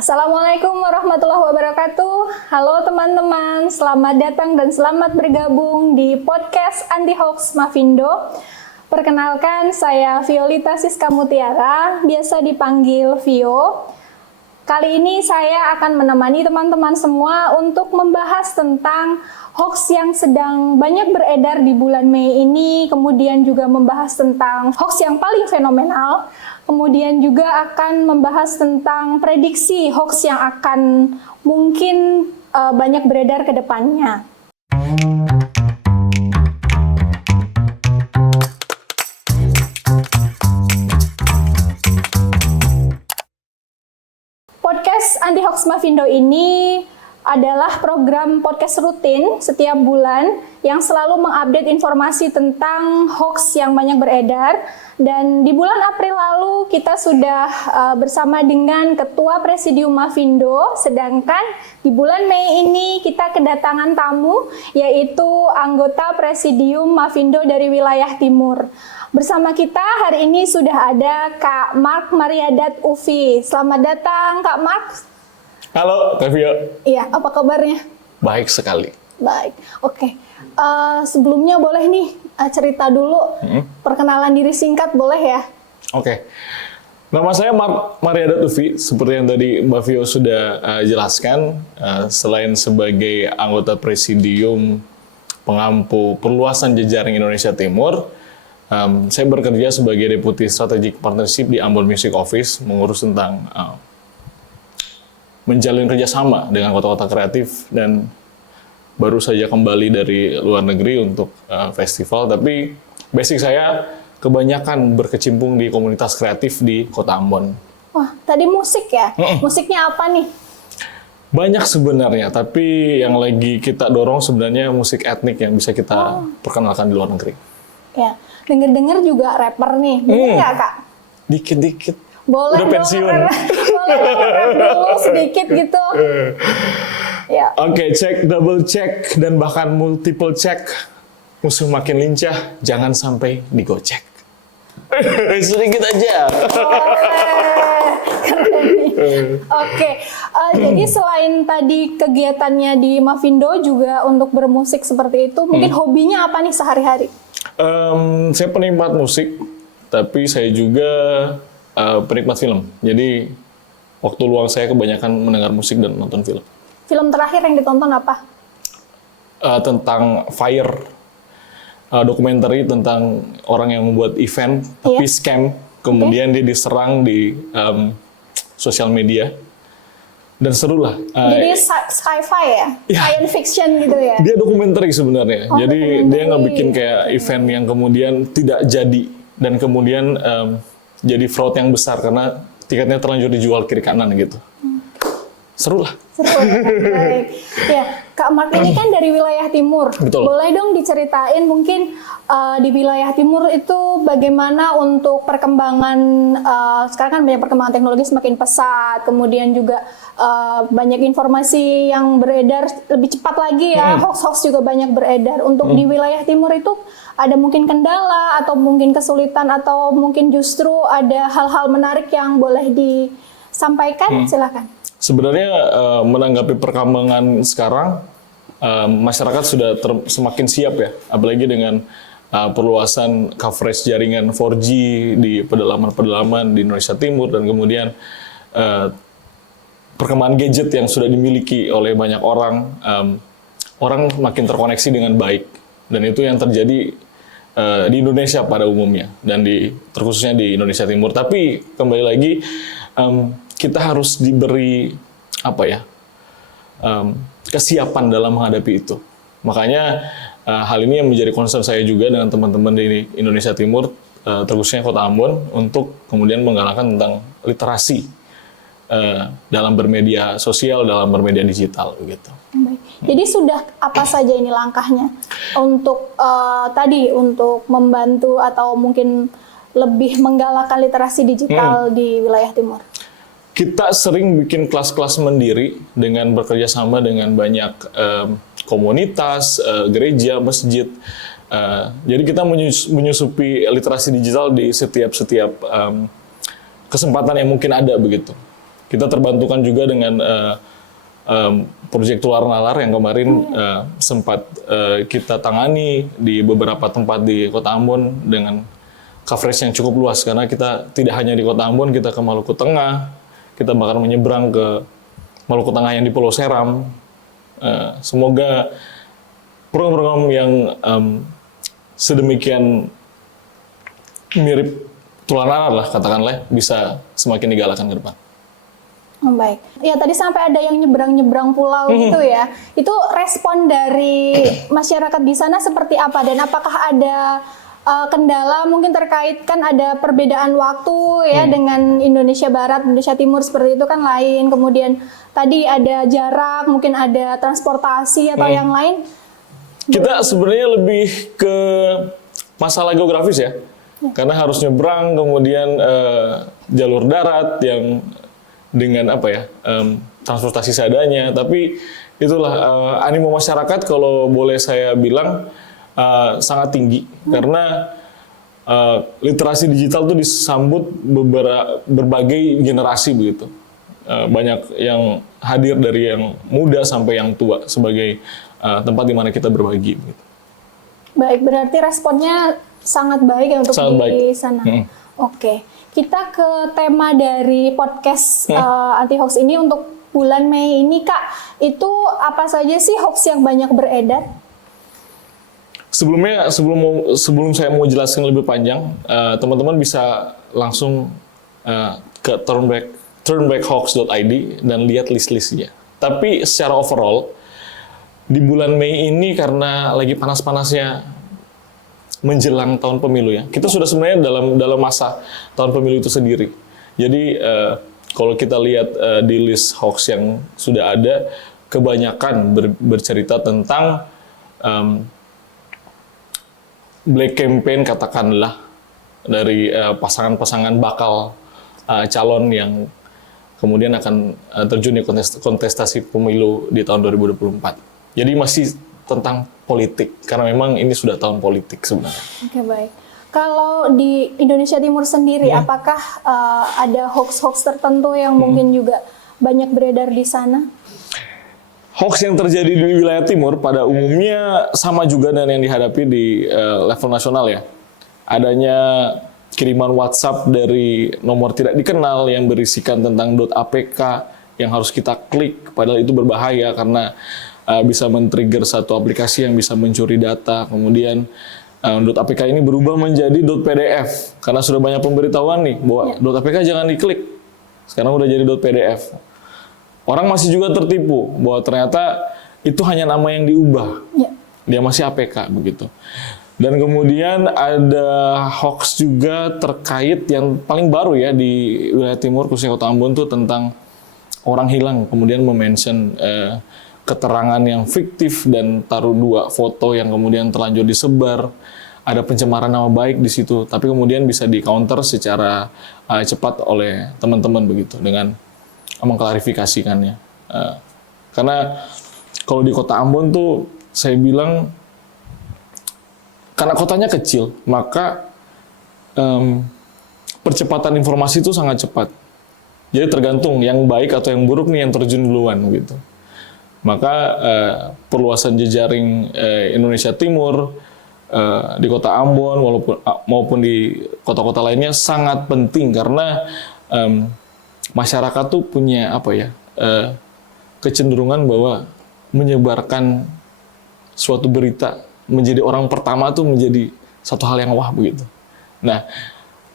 Assalamualaikum warahmatullahi wabarakatuh. Halo teman-teman, selamat datang dan selamat bergabung di podcast Anti Hoax Mavindo. Perkenalkan, saya Violita Siska Mutiara, biasa dipanggil Vio. Kali ini saya akan menemani teman-teman semua untuk membahas tentang hoax yang sedang banyak beredar di bulan Mei ini, kemudian juga membahas tentang hoax yang paling fenomenal, kemudian juga akan membahas tentang prediksi hoax yang akan mungkin banyak beredar ke depannya. Podcast Anti Hoax Mavindo ini adalah program podcast rutin setiap bulan yang selalu mengupdate informasi tentang hoax yang banyak beredar. Dan di bulan April lalu kita sudah bersama dengan Ketua Presidium Mavindo, sedangkan di bulan Mei ini kita kedatangan tamu yaitu anggota Presidium Mavindo dari wilayah Timur. Bersama kita hari ini sudah ada Kak Mark Mariadat Ufi. Selamat datang Kak Mark. Halo, Tevio. Iya, apa kabarnya? Baik sekali. Baik, oke. Sebelumnya boleh nih cerita dulu, perkenalan diri singkat boleh ya? Oke. Nama saya Mark Mariadat Ufi, seperti yang tadi Mbak Vio sudah jelaskan, selain sebagai anggota Presidium Pengampu Perluasan Jejaring Indonesia Timur, saya bekerja sebagai Deputi Strategic Partnership di Ambon Music Office, mengurus tentang menjalin kerjasama dengan kota-kota kreatif, dan baru saja kembali dari luar negeri untuk festival. Tapi basic saya kebanyakan berkecimpung di komunitas kreatif di Kota Ambon. Wah, tadi musik ya? Musiknya apa nih? Banyak sebenarnya, tapi yang lagi kita dorong sebenarnya musik etnik yang bisa kita perkenalkan di luar negeri. Ya, denger-dengar juga rapper nih, bener nggak Kak? Dikit-dikit. Boleh udah pensiun. Boleh rap dulu sedikit gitu. Ya. Oke, cek, double check, dan bahkan multiple check. Musuh makin lincah, jangan sampai digocek. Sedikit aja. Oke, jadi selain tadi kegiatannya di Mavindo juga untuk bermusik seperti itu, mungkin hobinya apa nih sehari-hari? Saya penikmat musik, tapi saya juga penikmat film. Jadi waktu luang saya kebanyakan mendengar musik dan nonton film. Film terakhir yang ditonton apa? Tentang Fire, dokumenter tentang orang yang membuat event tapi scam, kemudian dia diserang di sosial media, dan seru lah. Jadi sci-fi ya? Science fiction gitu ya? Dia dokumenter sebenarnya. Jadi dia ngebikin kayak event yang kemudian tidak jadi, dan kemudian jadi fraud yang besar karena tiketnya terlanjur dijual kiri kanan gitu. Seru lah. Seru. Baik. Ya, Kak Mark ini kan dari wilayah timur. Betul. Boleh dong diceritain mungkin di wilayah timur itu bagaimana untuk perkembangan, sekarang kan banyak perkembangan teknologi semakin pesat, kemudian juga banyak informasi yang beredar lebih cepat lagi ya, hoax-hoax juga banyak beredar. Untuk di wilayah timur itu ada mungkin kendala atau mungkin kesulitan atau mungkin justru ada hal-hal menarik yang boleh disampaikan, silakan. Sebenarnya menanggapi perkembangan sekarang, masyarakat sudah semakin siap ya, apalagi dengan perluasan coverage jaringan 4G di pedalaman-pedalaman di Indonesia Timur, dan kemudian perkembangan gadget yang sudah dimiliki oleh banyak orang, orang makin terkoneksi dengan baik, dan itu yang terjadi di Indonesia pada umumnya, dan terkhususnya di Indonesia Timur. Tapi kembali lagi, kita harus diberi kesiapan dalam menghadapi itu. Makanya hal ini yang menjadi concern saya juga dengan teman-teman di Indonesia Timur, terkhususnya Kota Ambon, untuk kemudian menggalakkan tentang literasi dalam bermedia sosial, dalam bermedia digital gitu. Baik. Jadi sudah apa saja ini langkahnya untuk untuk membantu atau mungkin lebih menggalakkan literasi digital di wilayah timur? Kita sering bikin kelas-kelas mandiri dengan bekerja sama dengan banyak komunitas, gereja, masjid. Jadi kita menyusupi literasi digital di setiap kesempatan yang mungkin ada begitu. Kita terbantukan juga dengan proyek Tular Nalar yang kemarin sempat kita tangani di beberapa tempat di Kota Ambon dengan coverage yang cukup luas, karena kita tidak hanya di Kota Ambon, kita ke Maluku Tengah, kita bahkan menyeberang ke Maluku Tengah yang di Pulau Seram. Semoga program-program yang sedemikian mirip Tular Nalar lah katakanlah bisa semakin digalakan ke depan. Oh, baik. Ya, tadi sampai ada yang nyebrang-nyebrang pulau gitu ya. Itu respon dari masyarakat di sana seperti apa? Dan apakah ada kendala mungkin terkait, kan ada perbedaan waktu ya dengan Indonesia Barat, Indonesia Timur seperti itu kan lain. Kemudian tadi ada jarak, mungkin ada transportasi atau yang lain. Kita sebenarnya lebih ke masalah geografis ya. Karena harus nyebrang, kemudian jalur darat yang dengan transportasi seadanya. Tapi itulah animo masyarakat kalau boleh saya bilang sangat tinggi, karena literasi digital itu disambut berbagai generasi begitu. Banyak yang hadir dari yang muda sampai yang tua sebagai tempat di mana kita berbagi. Begitu. Baik, berarti responnya sangat baik ya untuk di sana. Oke. Kita ke tema dari podcast Anti Hoax ini untuk bulan Mei ini, Kak. Itu apa saja sih hoax yang banyak beredar? Sebelum saya mau jelaskan lebih panjang, teman-teman bisa langsung ke turnbackhoax.id dan lihat list-listnya. Tapi secara overall, di bulan Mei ini karena lagi panas-panasnya menjelang tahun pemilu ya. Kita sudah sebenarnya dalam masa tahun pemilu itu sendiri. Jadi kalau kita lihat di list hoax yang sudah ada, kebanyakan bercerita tentang black campaign katakanlah dari pasangan-pasangan bakal calon yang kemudian akan terjun di kontestasi pemilu di tahun 2024. Jadi masih tentang politik, karena memang ini sudah tahun politik sebenarnya. Oke, baik. Kalau di Indonesia Timur sendiri, apakah ada hoax-hoax tertentu yang mungkin juga banyak beredar di sana? Hoax yang terjadi di wilayah timur pada umumnya sama juga dengan yang dihadapi di level nasional ya. Adanya kiriman WhatsApp dari nomor tidak dikenal yang berisikan tentang .apk yang harus kita klik, padahal itu berbahaya karena bisa men-trigger satu aplikasi yang bisa mencuri data. Kemudian .apk ini berubah menjadi .pdf karena sudah banyak pemberitahuan nih bahwa .apk jangan diklik. Sekarang udah jadi .pdf. Orang masih juga tertipu bahwa ternyata itu hanya nama yang diubah. Dia masih APK begitu. Dan kemudian ada hoax juga terkait yang paling baru ya di wilayah timur khususnya Kota Ambon tuh tentang orang hilang, kemudian memention keterangan yang fiktif dan taruh 2 foto yang kemudian terlanjur disebar. Ada pencemaran nama baik di situ, tapi kemudian bisa di-counter secara cepat oleh teman-teman begitu dengan mengklarifikasikannya. Karena kalau di Kota Ambon tuh saya bilang karena kotanya kecil, maka percepatan informasi itu sangat cepat. Jadi tergantung yang baik atau yang buruk nih yang terjun duluan gitu. Maka perluasan jejaring Indonesia Timur di Kota Ambon maupun di kota-kota lainnya sangat penting karena masyarakat tuh punya kecenderungan bahwa menyebarkan suatu berita menjadi orang pertama tuh menjadi satu hal yang wah begitu. Nah,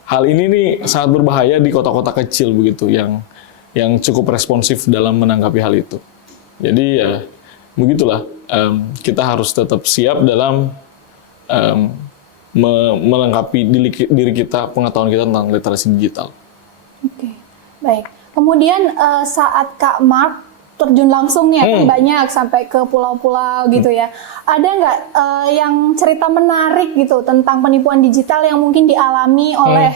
hal ini nih sangat berbahaya di kota-kota kecil begitu yang cukup responsif dalam menanggapi hal itu. Jadi ya begitulah, kita harus tetap siap dalam melengkapi diri kita, pengetahuan kita tentang literasi digital. Oke, baik. Kemudian saat Kak Mark terjun langsung nih, banyak sampai ke pulau-pulau gitu ya. Ada nggak yang cerita menarik gitu tentang penipuan digital yang mungkin dialami oleh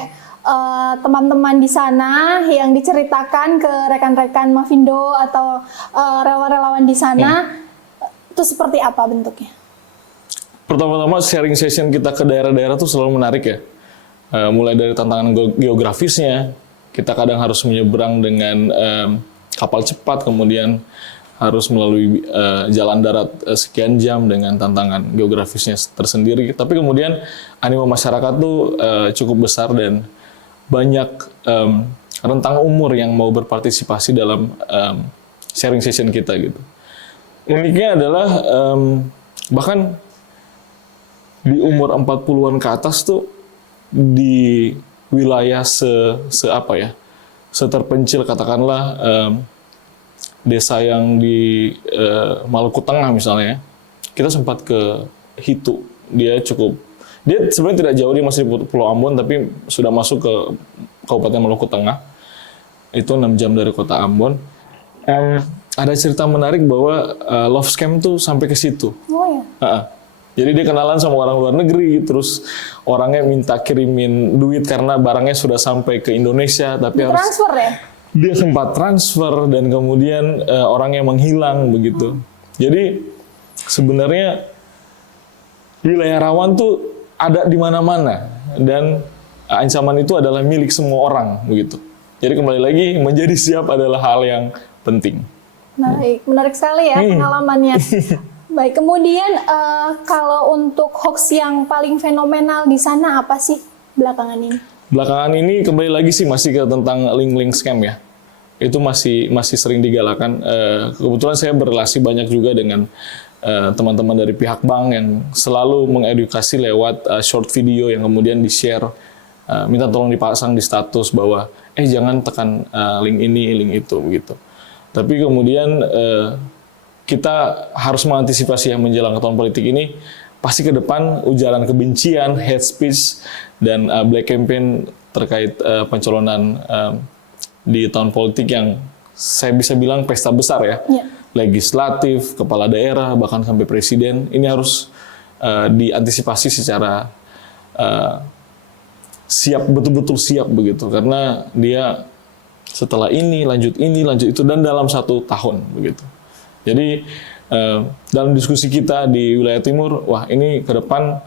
teman-teman di sana yang diceritakan ke rekan-rekan Mavindo atau relawan-relawan di sana? Itu seperti apa bentuknya? Pertama-tama sharing session kita ke daerah-daerah tuh selalu menarik ya. Mulai dari tantangan geografisnya, kita kadang harus menyeberang dengan kapal cepat, kemudian harus melalui jalan darat sekian jam dengan tantangan geografisnya tersendiri. Tapi kemudian animo masyarakat tuh cukup besar dan banyak rentang umur yang mau berpartisipasi dalam sharing session kita gitu. Uniknya adalah bahkan di umur 40-an ke atas tuh di wilayah seterpencil katakanlah desa yang di Maluku Tengah misalnya, kita sempat ke Hitu. Dia sebenarnya tidak jauh, dia masih di Pulau Ambon, tapi sudah masuk ke Kabupaten Maluku Tengah. Itu 6 jam dari kota Ambon. Ada cerita menarik bahwa love scam tuh sampai ke situ. Oh ya. Jadi dia kenalan sama orang luar negeri, terus orangnya minta kirimin duit karena barangnya sudah sampai ke Indonesia, tapi harus Transfer ya? dia sempat transfer dan kemudian orangnya menghilang begitu. Jadi sebenarnya wilayah rawan tuh ada di mana-mana dan ancaman itu adalah milik semua orang begitu. Jadi kembali lagi menjadi siap adalah hal yang penting. Baik, menarik sekali ya pengalamannya. Baik, kemudian kalau untuk hoax yang paling fenomenal di sana apa sih belakangan ini? Belakangan ini kembali lagi sih masih ke tentang link-link scam ya. Itu masih sering digalakan. Kebetulan saya berrelasi banyak juga dengan teman-teman dari pihak bank yang selalu mengedukasi lewat short video yang kemudian di-share, minta tolong dipasang di status bahwa jangan tekan link ini, link itu begitu. Tapi kemudian kita harus mengantisipasi yang menjelang ke tahun politik ini. Pasti ke depan ujaran kebencian, hate speech, dan black campaign terkait pencalonan di tahun politik yang saya bisa bilang pesta besar ya. Legislatif, kepala daerah, bahkan sampai presiden. Ini harus diantisipasi secara siap, betul-betul siap begitu. Karena dia setelah ini, lanjut itu, dan dalam 1 tahun begitu. Jadi dalam diskusi kita di wilayah timur, wah ini ke depan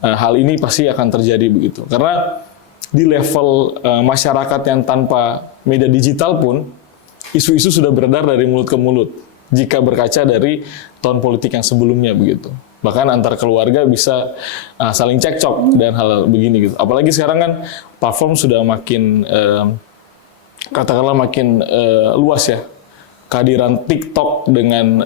hal ini pasti akan terjadi begitu. Karena di level masyarakat yang tanpa media digital pun, isu-isu sudah beredar dari mulut ke mulut. Jika berkaca dari tahun politik yang sebelumnya begitu. Bahkan antar keluarga bisa saling cekcok dan hal begini gitu. Apalagi sekarang kan platform sudah makin katakanlah makin luas ya. Kehadiran TikTok dengan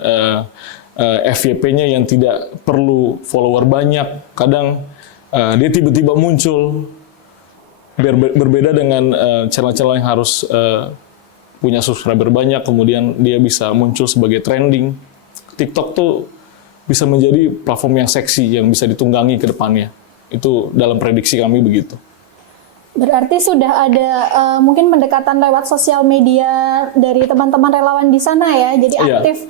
FYP-nya yang tidak perlu follower banyak, kadang dia tiba-tiba muncul, berbeda dengan channel-channel yang harus punya subscriber banyak, kemudian dia bisa muncul sebagai trending. TikTok tuh bisa menjadi platform yang seksi, yang bisa ditunggangi ke depannya. Itu dalam prediksi kami begitu. Berarti sudah ada mungkin pendekatan lewat sosial media dari teman-teman relawan di sana ya, jadi aktif.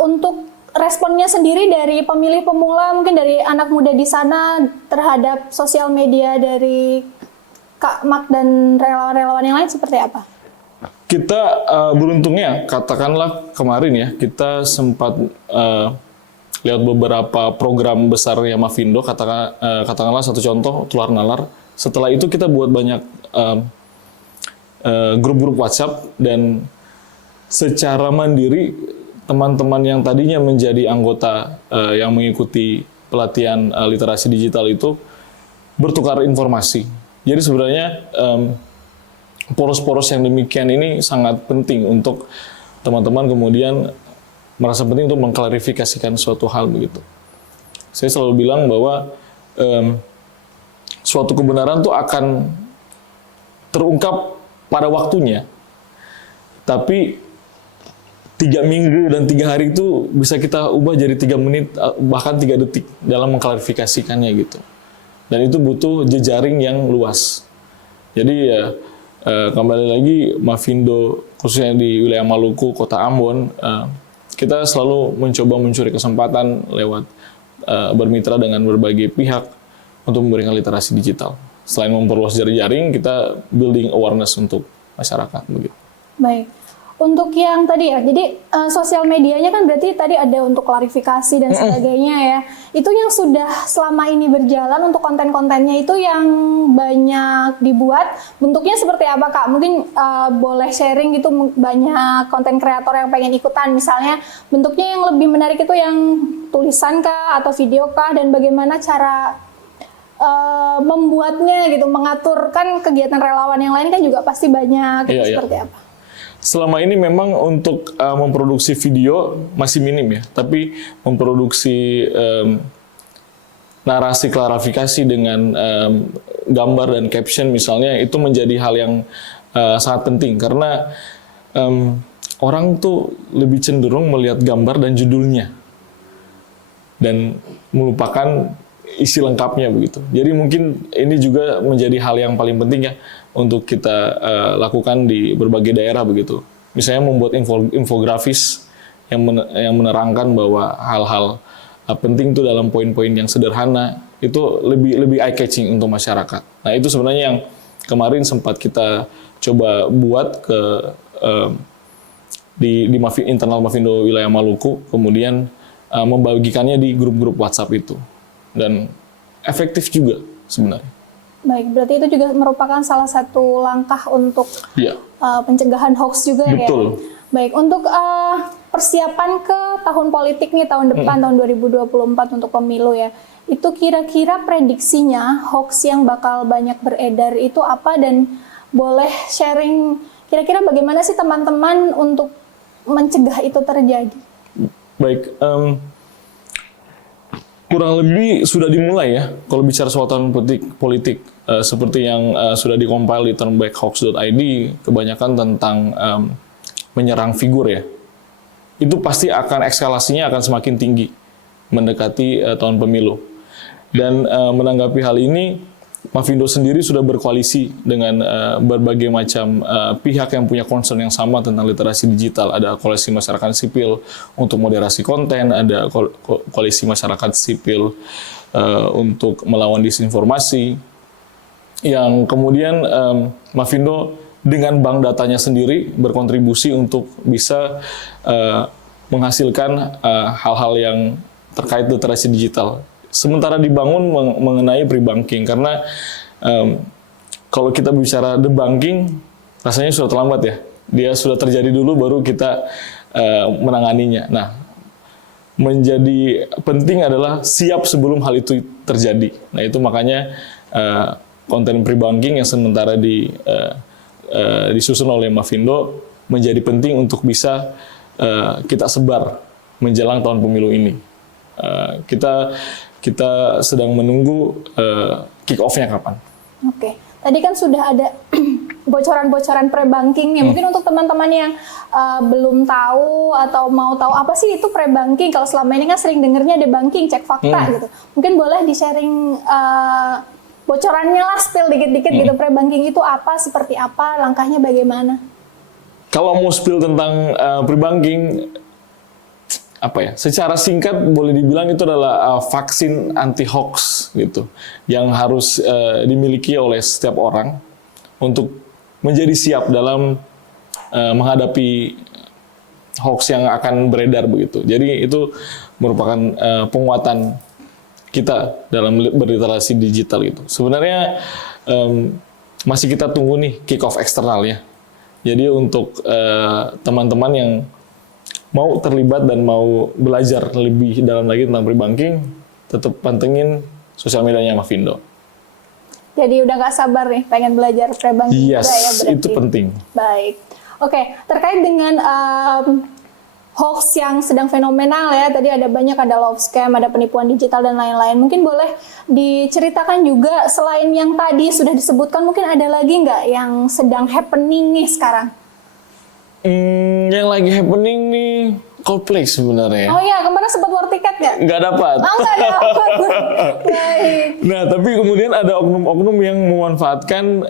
Untuk responnya sendiri dari pemilih pemula, mungkin dari anak muda di sana terhadap sosial media dari Kak Mak dan relawan-relawan yang lain seperti apa? Kita beruntungnya, katakanlah kemarin ya, kita sempat lihat beberapa program besarnya Mavindo, katakanlah satu contoh, Tular Nalar. Setelah itu kita buat banyak grup-grup WhatsApp dan secara mandiri teman-teman yang tadinya menjadi anggota yang mengikuti pelatihan literasi digital itu bertukar informasi. Jadi sebenarnya poros-poros yang demikian ini sangat penting untuk teman-teman kemudian merasa penting untuk mengklarifikasikan suatu hal begitu. Saya selalu bilang bahwa suatu kebenaran tuh akan terungkap pada waktunya. Tapi 3 minggu dan 3 hari itu bisa kita ubah jadi 3 menit, bahkan 3 detik dalam mengklarifikasikannya gitu. Dan itu butuh jejaring yang luas. Jadi ya kembali lagi Mavindo khususnya di wilayah Maluku, Kota Ambon, kita selalu mencoba mencuri kesempatan lewat bermitra dengan berbagai pihak untuk memberikan literasi digital. Selain memperluas jaring, kita building awareness untuk masyarakat begitu. Baik. Untuk yang tadi ya, jadi sosial medianya kan berarti tadi ada untuk klarifikasi dan sebagainya ya. Itu yang sudah selama ini berjalan untuk konten-kontennya itu yang banyak dibuat, bentuknya seperti apa Kak? Mungkin boleh sharing gitu, banyak konten kreator yang pengen ikutan. Misalnya bentuknya yang lebih menarik itu yang tulisan kah atau video kah, dan bagaimana cara membuatnya gitu, mengatur kan kegiatan relawan yang lain kan juga pasti banyak, seperti apa? Selama ini memang untuk memproduksi video masih minim ya, tapi memproduksi narasi klarifikasi dengan gambar dan caption misalnya itu menjadi hal yang sangat penting karena orang tuh lebih cenderung melihat gambar dan judulnya dan melupakan isi lengkapnya begitu. Jadi mungkin ini juga menjadi hal yang paling penting ya untuk kita lakukan di berbagai daerah begitu. Misalnya membuat infografis yang menerangkan bahwa hal-hal penting itu dalam poin-poin yang sederhana itu lebih eye catching untuk masyarakat. Nah itu sebenarnya yang kemarin sempat kita coba buat di internal Mafindo wilayah Maluku, kemudian membagikannya di grup-grup WhatsApp itu dan efektif juga sebenarnya. Baik, berarti itu juga merupakan salah satu langkah untuk pencegahan hoax juga. Betul. Ya. Baik, untuk persiapan ke tahun politik nih, tahun depan, tahun 2024 untuk pemilu ya, itu kira-kira prediksinya hoax yang bakal banyak beredar itu apa, dan boleh sharing kira-kira bagaimana sih teman-teman untuk mencegah itu terjadi? Baik, kurang lebih sudah dimulai ya, kalau bicara soal tahun politik seperti yang sudah dikompil di turnbackhoax.id, kebanyakan tentang menyerang figur ya. Itu pasti akan eskalasinya akan semakin tinggi mendekati tahun pemilu. Dan menanggapi hal ini, Mafindo sendiri sudah berkoalisi dengan berbagai macam pihak yang punya concern yang sama tentang literasi digital. Ada koalisi masyarakat sipil untuk moderasi konten, ada koalisi masyarakat sipil untuk melawan disinformasi, yang kemudian Mafindo dengan bank datanya sendiri berkontribusi untuk bisa menghasilkan hal-hal yang terkait literasi digital. Sementara dibangun mengenai pre-banking, karena kalau kita bicara debunking, rasanya sudah terlambat ya. Dia sudah terjadi dulu, baru kita menanganinya. Nah, menjadi penting adalah siap sebelum hal itu terjadi. Nah, itu makanya konten pre-banking yang sementara disusun oleh Mafindo menjadi penting untuk bisa kita sebar menjelang tahun pemilu ini. Kita sedang menunggu kick off-nya kapan. Oke, tadi kan sudah ada bocoran-bocoran pre-banking. Mungkin untuk teman-teman yang belum tahu atau mau tahu apa sih itu pre-banking. Kalau selama ini kan sering dengernya debunking, cek fakta gitu. Mungkin boleh di-sharing bocorannya lah, spill dikit-dikit gitu. Pre-banking itu apa, seperti apa, langkahnya bagaimana? Kalau mau spill tentang pre-banking, apa ya? Secara singkat boleh dibilang itu adalah vaksin anti hoax gitu, yang harus dimiliki oleh setiap orang untuk menjadi siap dalam menghadapi hoax yang akan beredar begitu. Jadi itu merupakan penguatan kita dalam berliterasi digital itu. Sebenarnya masih kita tunggu nih kick off eksternalnya. Jadi untuk teman-teman yang mau terlibat dan mau belajar lebih dalam lagi tentang pre-banking, tetap pantengin sosial medianya Mafindo. Jadi udah gak sabar nih, pengen belajar pre-banking juga ya berarti. Itu penting. Baik. Oke, terkait dengan hoax yang sedang fenomenal ya, tadi ada banyak, ada love scam, ada penipuan digital dan lain-lain. Mungkin boleh diceritakan juga, selain yang tadi sudah disebutkan, mungkin ada lagi nggak yang sedang happening nih sekarang? Yang lagi happening nih Coldplay sebenarnya. Oh iya, kemarin sempat war tiket nggak? Nggak dapat. Oh, nggak dapat. Baik. Nah, tapi kemudian ada oknum-oknum yang memanfaatkan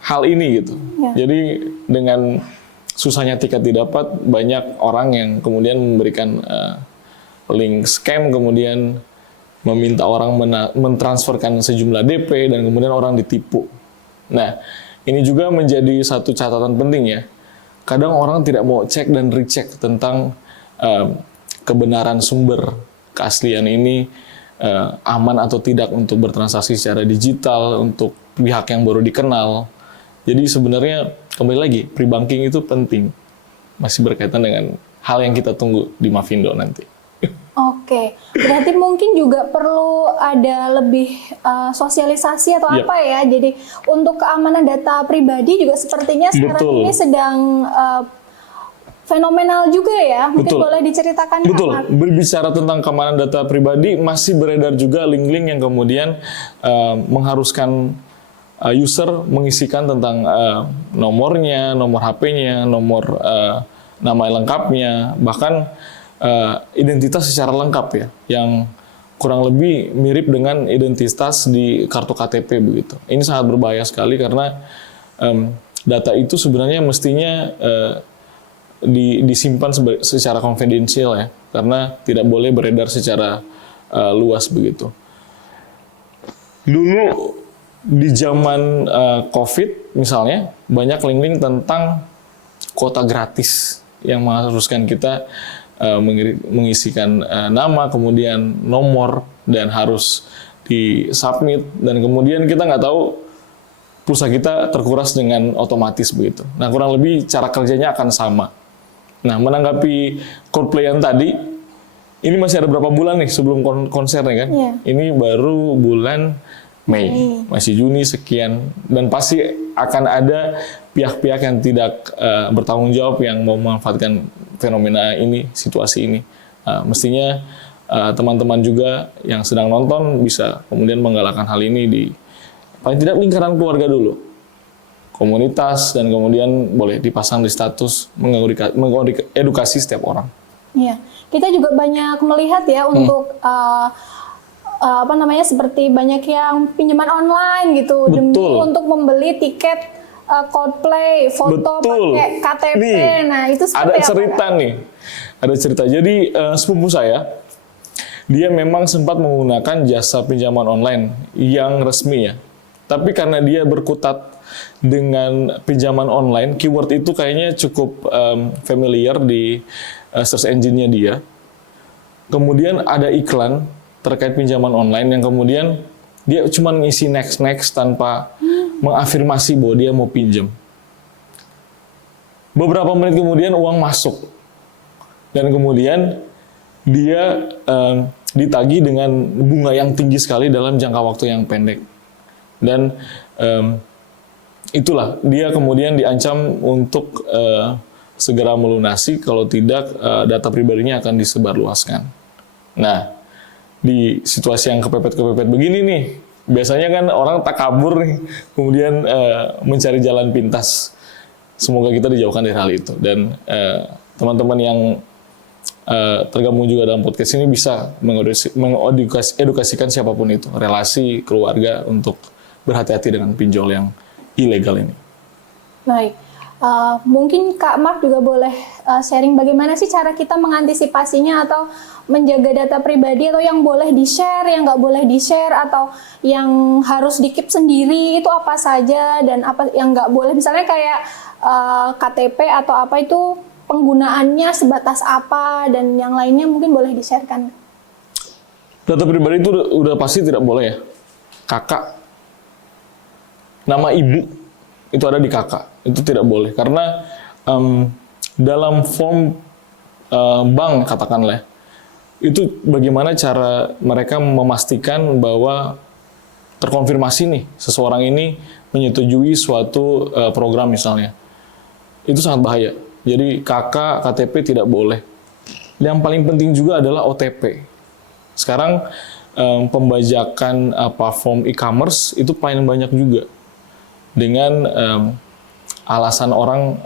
hal ini gitu. Ya. Jadi dengan susahnya tiket didapat, banyak orang yang kemudian memberikan link scam, kemudian meminta orang mentransferkan sejumlah DP, dan kemudian orang ditipu. Nah, ini juga menjadi satu catatan penting ya. kadang orang tidak mau cek dan recheck tentang kebenaran sumber keaslian ini aman atau tidak untuk bertransaksi secara digital untuk pihak yang baru dikenal. Jadi sebenarnya kembali lagi, pre-banking itu penting. Masih berkaitan dengan hal yang kita tunggu di Mavindo nanti. Oke, berarti mungkin juga perlu ada lebih sosialisasi atau apa ya. Jadi untuk keamanan data pribadi juga sepertinya sekarang ini sedang fenomenal juga ya. Mungkin boleh diceritakan. Betul. Berbicara tentang keamanan data pribadi, masih beredar juga link-link yang kemudian mengharuskan user mengisikan tentang nomornya, nomor HP-nya, nomor nama lengkapnya, bahkan identitas secara lengkap ya, yang kurang lebih mirip dengan identitas di kartu KTP begitu. Ini sangat berbahaya sekali karena data itu sebenarnya mestinya disimpan secara konfidensial ya, karena tidak boleh beredar secara luas begitu. Dulu di zaman COVID misalnya, banyak link-link tentang kuota gratis yang mengharuskan kita mengisikan nama, kemudian nomor, dan harus di-submit, dan kemudian kita nggak tahu pulsa kita terkuras dengan otomatis begitu. Nah, kurang lebih cara kerjanya akan sama. Nah, menanggapi Coldplay yang tadi, ini masih ada berapa bulan nih sebelum konsernya kan? Yeah. Ini baru bulan Mei, masih Juni sekian, dan pasti akan ada pihak-pihak yang tidak bertanggung jawab yang mau memanfaatkan fenomena ini, situasi ini. Mestinya teman-teman juga yang sedang nonton bisa kemudian menggalakkan hal ini di paling tidak lingkaran keluarga dulu, komunitas, dan kemudian boleh dipasang di status mengedukasi setiap orang. Iya, kita juga banyak melihat ya untuk seperti banyak yang pinjaman online gitu. Betul. Demi untuk membeli tiket Coldplay, foto pakai KTP. Nah, itu ada cerita apa? Ada cerita. Jadi sepupu saya, dia memang sempat menggunakan jasa pinjaman online yang resmi ya. Tapi karena dia berkutat dengan pinjaman online, keyword itu kayaknya cukup familiar di search engine-nya dia. Kemudian ada iklan terkait pinjaman online yang kemudian dia cuma ngisi next tanpa mengafirmasi bahwa dia mau pinjam. Beberapa menit kemudian uang masuk, dan kemudian dia ditagih dengan bunga yang tinggi sekali dalam jangka waktu yang pendek, dan itulah dia kemudian diancam untuk segera melunasi, kalau tidak data pribadinya akan disebarluaskan. Nah, di situasi yang kepepet-kepepet begini nih, biasanya kan orang takabur nih, kemudian mencari jalan pintas. Semoga kita dijauhkan dari hal itu. Dan teman-teman yang tergabung juga dalam podcast ini bisa mengedukasikan siapapun itu, relasi, keluarga, untuk berhati-hati dengan pinjol yang ilegal ini. Baik. Mungkin Kak Mark juga boleh sharing bagaimana sih cara kita mengantisipasinya atau menjaga data pribadi, atau yang boleh di-share, yang nggak boleh di-share, atau yang harus di-keep sendiri itu apa saja, dan apa yang nggak boleh, misalnya kayak KTP atau apa itu penggunaannya sebatas apa, dan yang lainnya mungkin boleh di-sharekan. Data pribadi itu udah pasti tidak boleh ya. Kakak, nama ibu itu ada di kakak, itu tidak boleh karena dalam form bank katakanlah, itu bagaimana cara mereka memastikan bahwa terkonfirmasi nih seseorang ini menyetujui suatu program misalnya. Itu sangat bahaya. Jadi KK, KTP tidak boleh. Yang paling penting juga adalah OTP. Sekarang pembajakan platform e-commerce itu paling banyak juga. Dengan alasan orang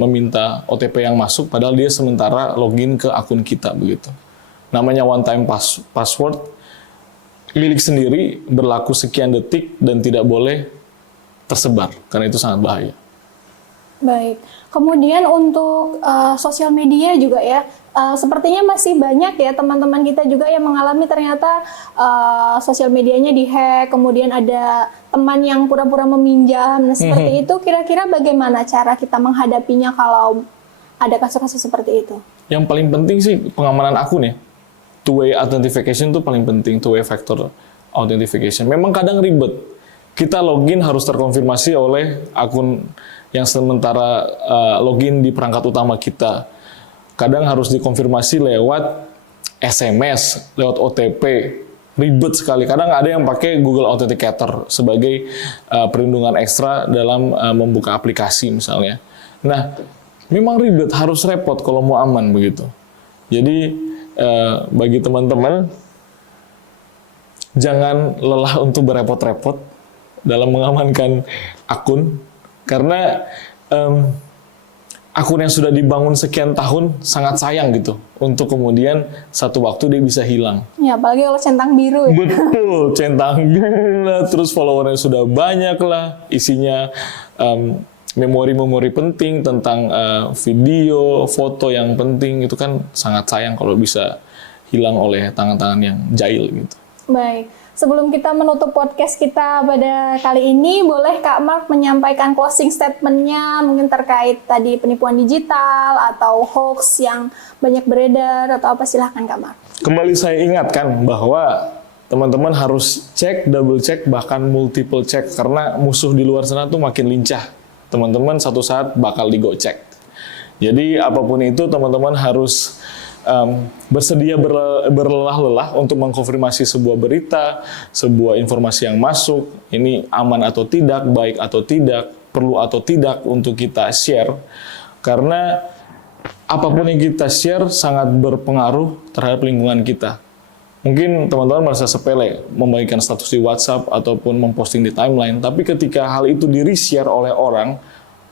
meminta OTP yang masuk, padahal dia sementara login ke akun kita begitu. Namanya one time password, milik sendiri, berlaku sekian detik dan tidak boleh tersebar, karena itu sangat bahaya. Baik. Kemudian untuk sosial media juga ya, sepertinya masih banyak ya teman-teman kita juga yang mengalami ternyata sosial medianya dihack, kemudian ada teman yang pura-pura meminjam. Nah, seperti itu kira-kira bagaimana cara kita menghadapinya kalau ada kasus-kasus seperti itu? Yang paling penting sih pengamanan akun ya. Two-way authentication itu paling penting, two-way factor authentication. Memang kadang ribet. Kita login harus terkonfirmasi oleh akun yang sementara login di perangkat utama kita. Kadang harus dikonfirmasi lewat SMS, lewat OTP. Ribet sekali. Kadang ada yang pakai Google Authenticator sebagai perlindungan ekstra dalam membuka aplikasi misalnya. Nah, memang ribet, harus repot kalau mau aman begitu. Jadi, bagi teman-teman, jangan lelah untuk berrepot-repot dalam mengamankan akun, karena akun yang sudah dibangun sekian tahun sangat sayang gitu, untuk kemudian satu waktu dia bisa hilang. Ya, apalagi kalau centang biru ya. Betul, centang biru lah, terus followernya sudah banyak lah, isinya memori-memori penting tentang video, foto yang penting, itu kan sangat sayang kalau bisa hilang oleh tangan-tangan yang jahil gitu. Baik, sebelum kita menutup podcast kita pada kali ini, boleh Kak Mark menyampaikan closing statement-nya mungkin terkait tadi penipuan digital atau hoax yang banyak beredar atau apa, silahkan Kak Mark. Kembali saya ingatkan bahwa teman-teman harus cek, double check, bahkan multiple check, karena musuh di luar sana tuh makin lincah. Teman-teman satu saat bakal digocek. Jadi apapun itu teman-teman harus bersedia berlelah-lelah untuk mengkonfirmasi sebuah berita, sebuah informasi yang masuk, ini aman atau tidak, baik atau tidak, perlu atau tidak untuk kita share. Karena apapun yang kita share sangat berpengaruh terhadap lingkungan kita. Mungkin teman-teman merasa sepele membagikan status di WhatsApp ataupun memposting di timeline, tapi ketika hal itu di-reshare oleh orang,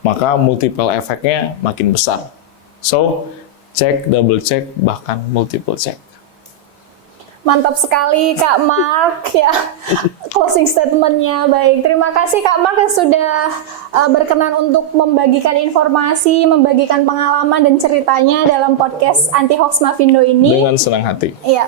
maka multiple efeknya makin besar. So, cek, double check, bahkan multiple check. Mantap sekali Kak Mark ya, closing statement-nya. Baik, terima kasih Kak Mark yang sudah berkenan untuk membagikan informasi, membagikan pengalaman dan ceritanya dalam podcast Anti Hoax Mavindo ini. Dengan senang hati. Iya.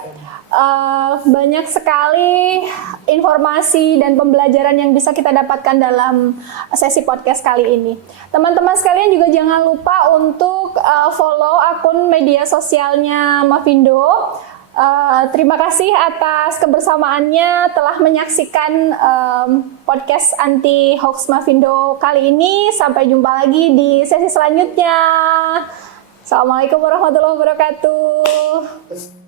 Banyak sekali informasi dan pembelajaran yang bisa kita dapatkan dalam sesi podcast kali ini. Teman-teman sekalian juga jangan lupa untuk follow akun media sosialnya Mavindo. Terima kasih atas kebersamaannya telah menyaksikan podcast Anti Hoax Mavindo kali ini. Sampai jumpa lagi di sesi selanjutnya. Assalamualaikum warahmatullahi wabarakatuh.